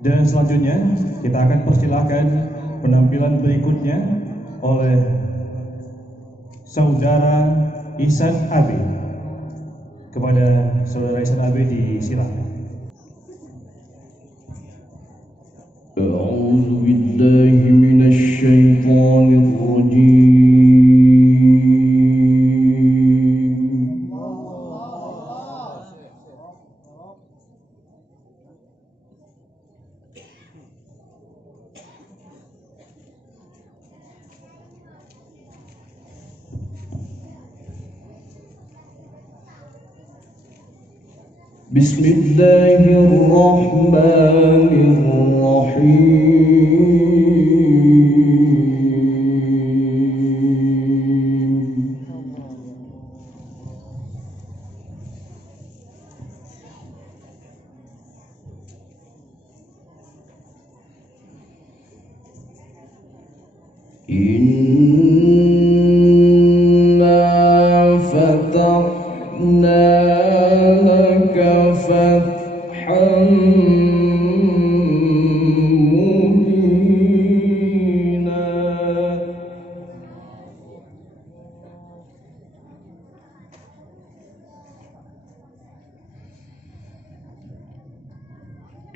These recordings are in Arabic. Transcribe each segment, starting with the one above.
Dan selanjutnya kita akan persilahkan penampilan berikutnya oleh Saudara Ichsan AB. Kepada Saudara Ichsan AB disilakan. A'udzu billahi minasy syaithanir rajim. Bismillahirrahmanirrahim. Inna fatahna laka fathan mubina.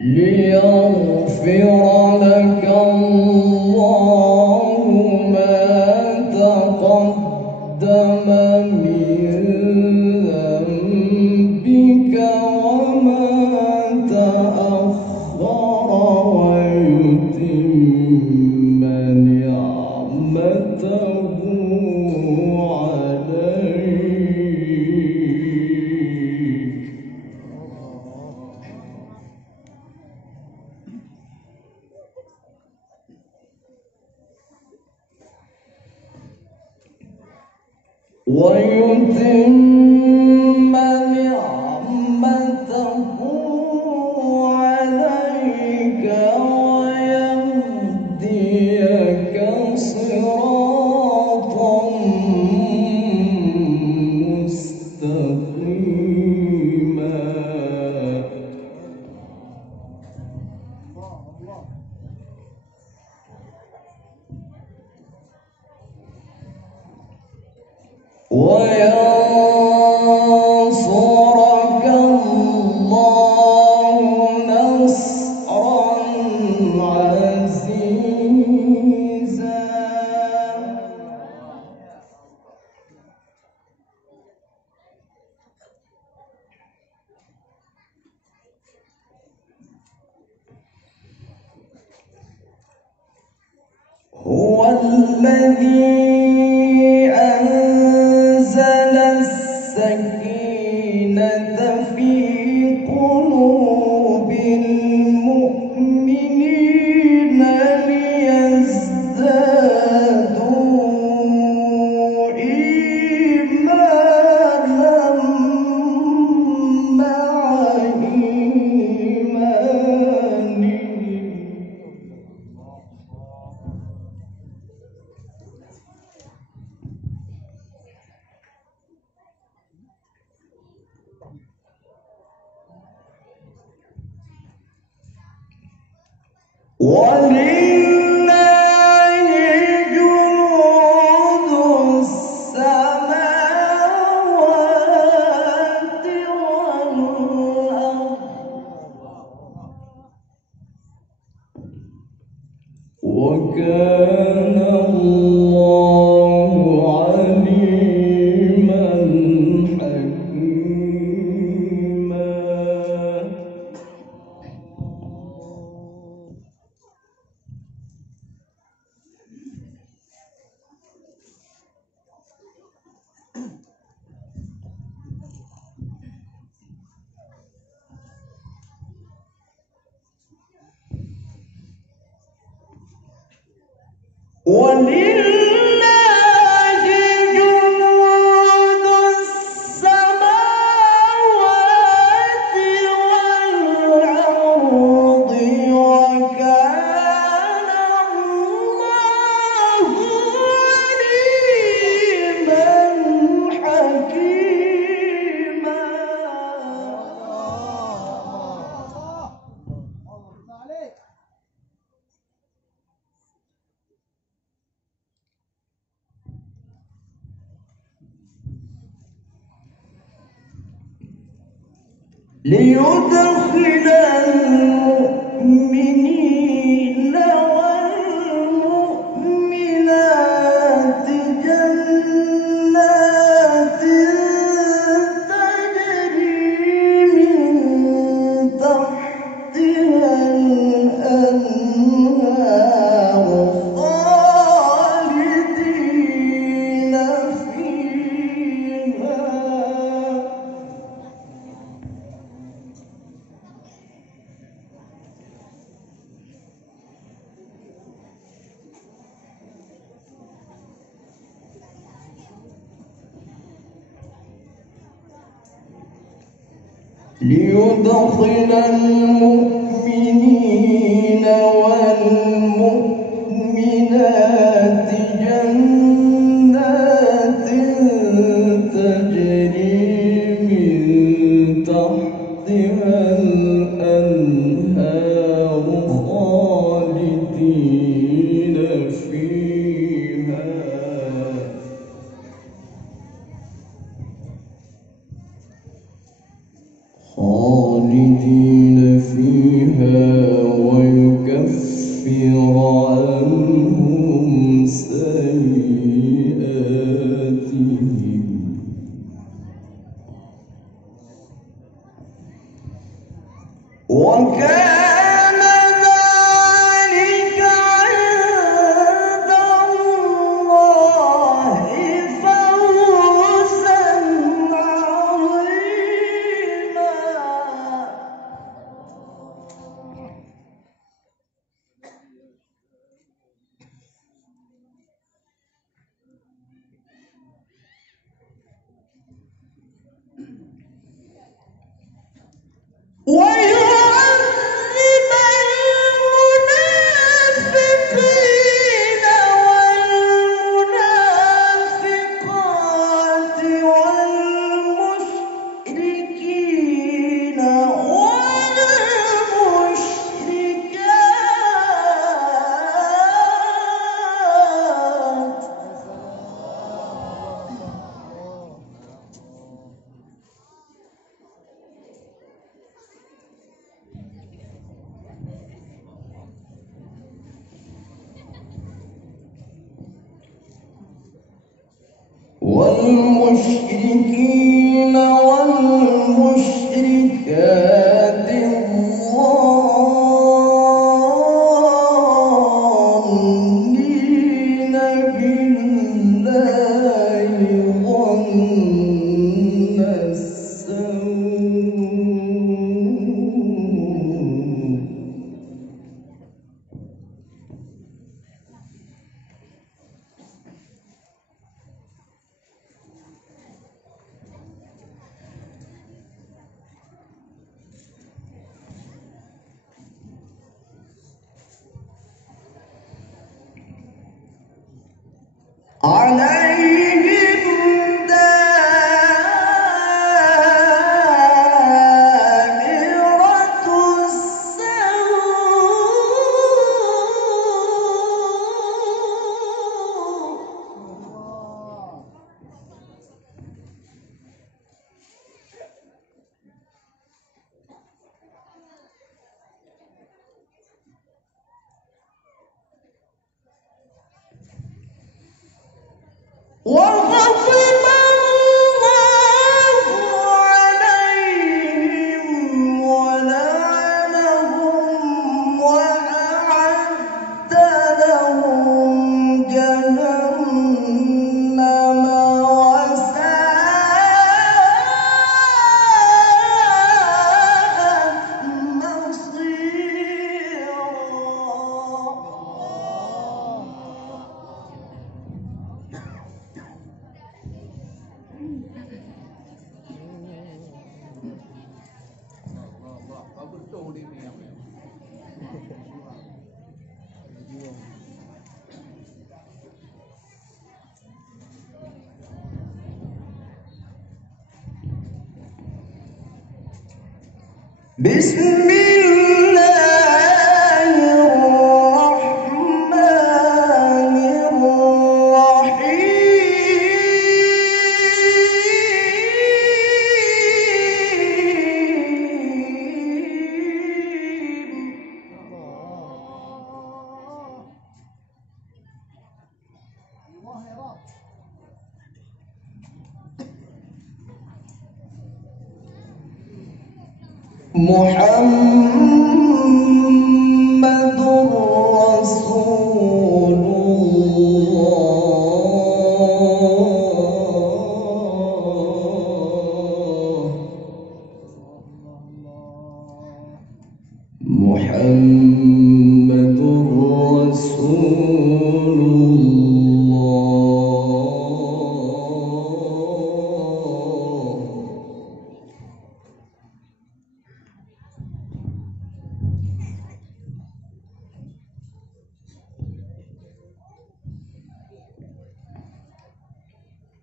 Liyaghfira laka Allahu ma taqaddama min dhanbika wa ma ta'akhkhara wa yutimma ni'matahu 'alayk. Wa yutimma ni'matahu 'alayka wa yahdiyaka siratan mustaqima. Wa yansuraka Allahu nasran 'aziza. Huwa alladhi anzala as-sakinata fi qulubil mu'minina liyazdadu imanan ma'a imanihim. Walillahi junudus samawati wal ardh wa kana Allahu 'aliman hakima. Walillahi junudus samawati wal ardi wa kana Allahu 'aliman hakima. ليدخل المؤمنين والمؤمنات جنات تجري من تحتها الأنهار خالدين فيها ليدخل المؤمنين والمؤمنات جنات تجري من تحتها الأنهار خالدين فيها ويكفر عنهم سيئاتهم وكان ذلك عند الله فوزا عظيما. ويعذب المنافقين والمنافقات والمشركين والمشركات والمشركين والمشركات الظانين بالله ظن السوء عليهم دائرة السوء وغضب الله عليهم ولعنهم وأعد لهم جهنم وساءت مصيرا. بسم الله الرحمن الرحيم Muhammadur Rasulullah. Muhammadur Rasulullah.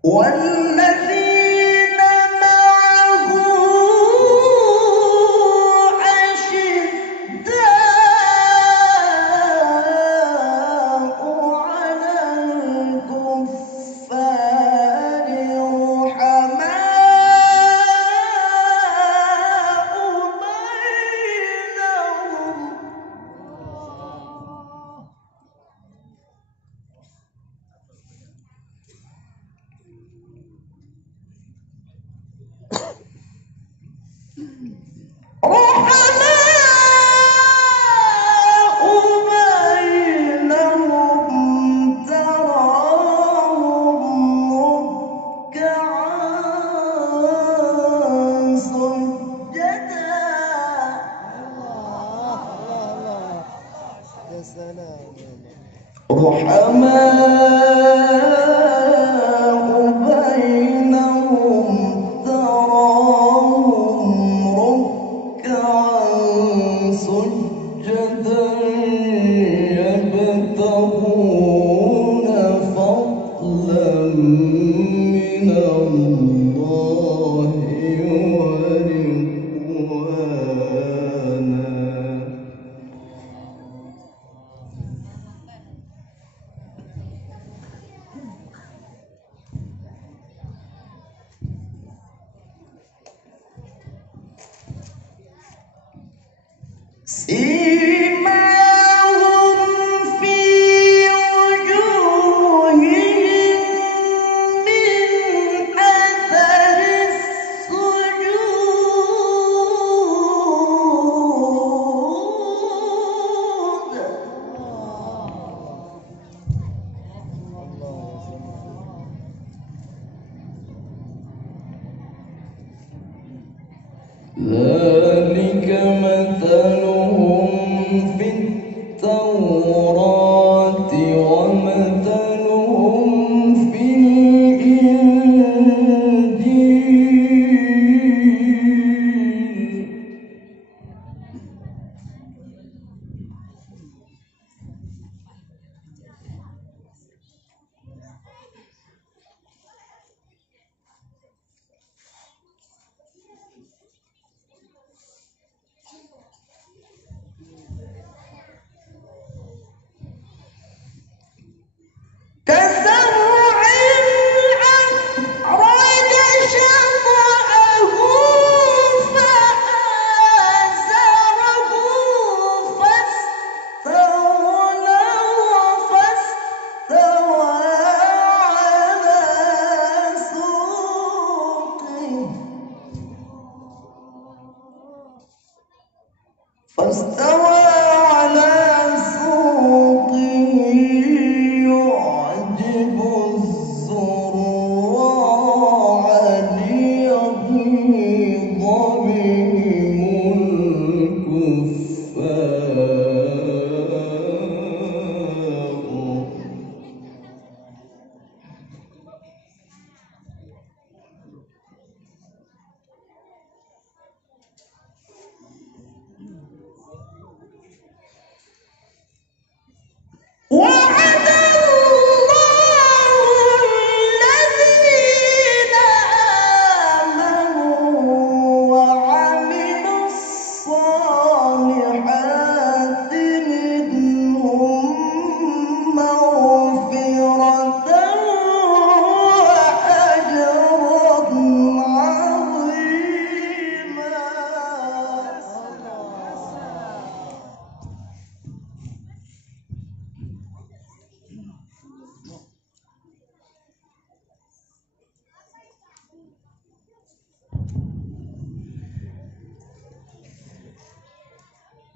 والذين معه أشداء على الكفار رحماء بينهم سيماهم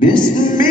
أيحسب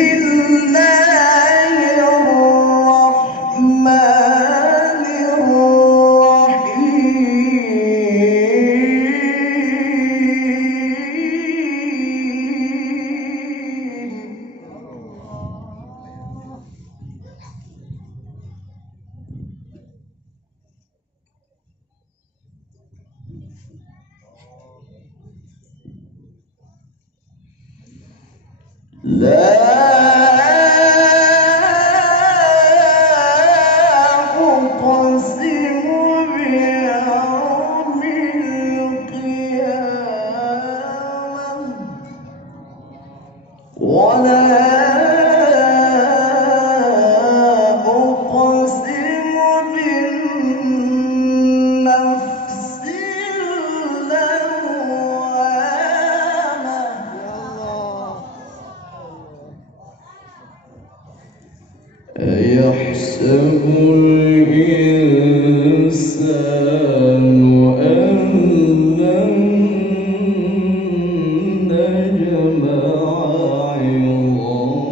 الإنسان أن لن نجمع عظامه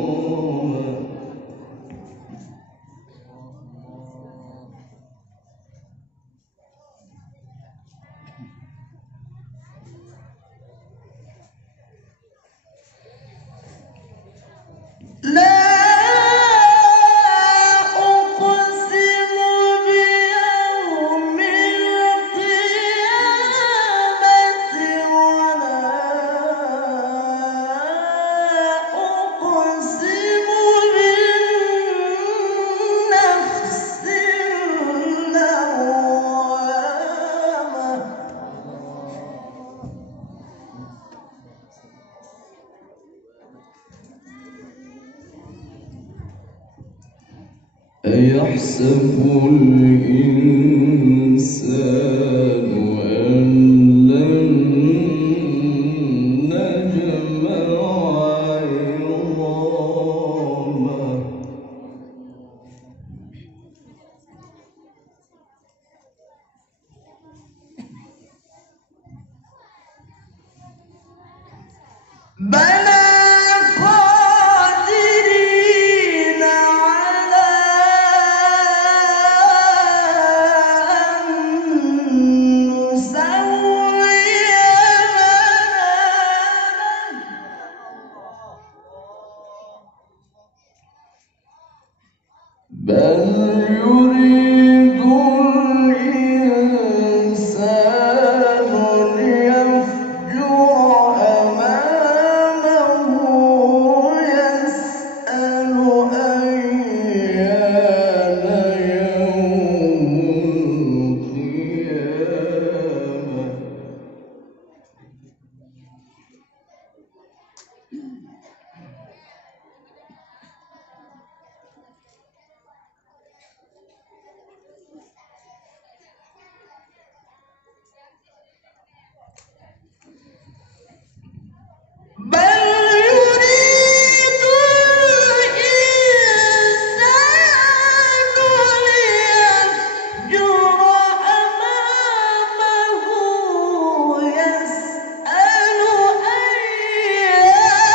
أيحسب الإنسان أن لن نجمع عظامه بل يريد الإنسان ليفجر أمامه يسأل أيان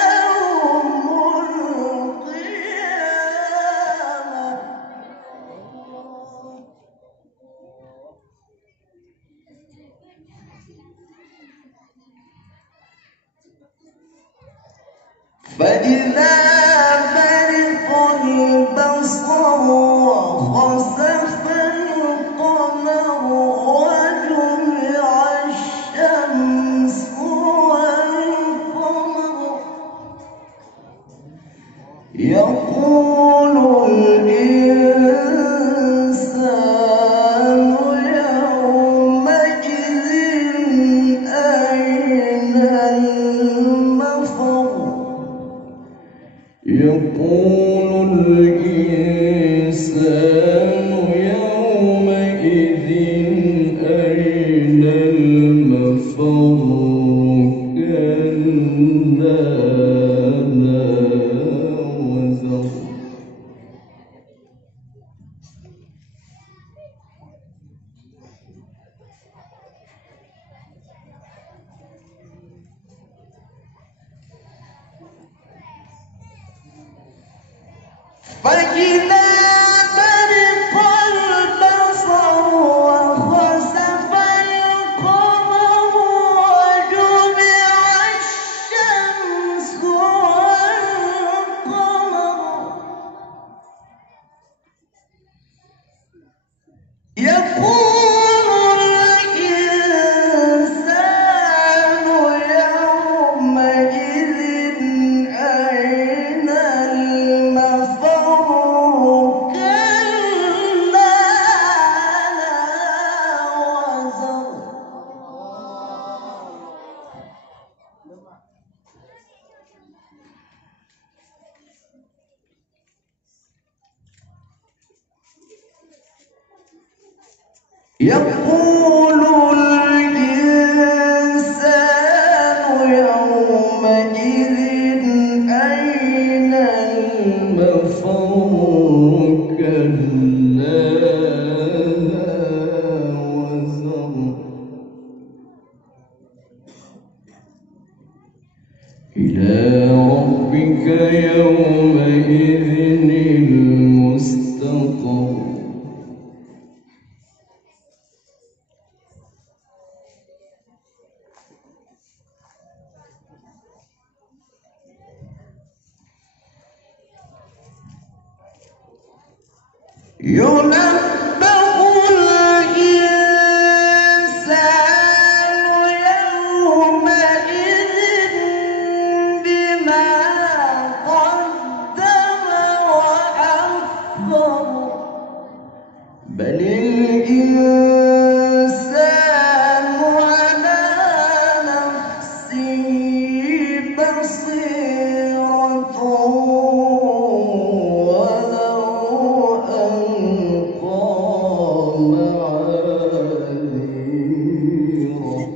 يوم القيامة فإذا برق البصر وخسف القمر وجمع الشمس والقمر يقول الإنسان يومئذ أين المفر يقول الإنسان يومئذ أين المفر كلا لا وزر فإذا برق البصر وخسف القمر وجمع الشمس والقمر يقول الإنسان يومئذ أين المفر كلا لا وزر يقول الإنسان يومئذ أين المفر كلا لا وزر إلى ربك يومئذ المستقر ينبأ الإنسان يومئذ بما قدم وأخر بل الإنسان على نفسه بصيرة ولو ألقى معاذيره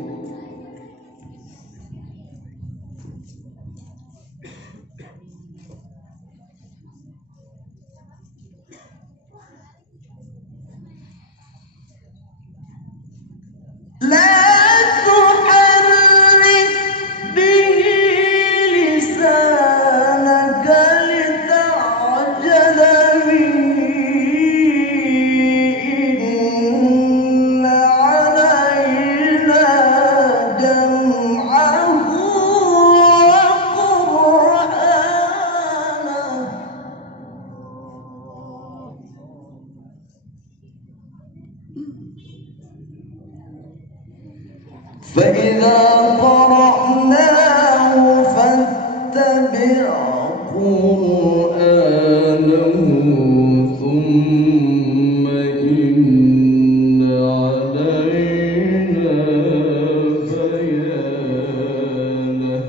لا تحرك به لسانك لتعجل به إن علينا جمعه وقرآنه فإذا قرأناه فاتبع قرآنه ثم إن علينا بيانه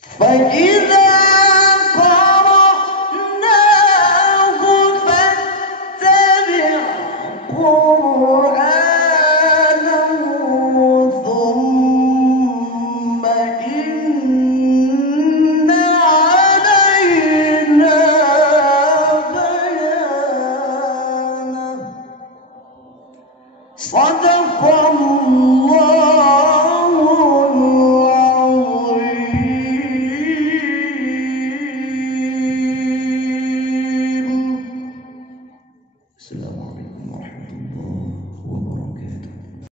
فإن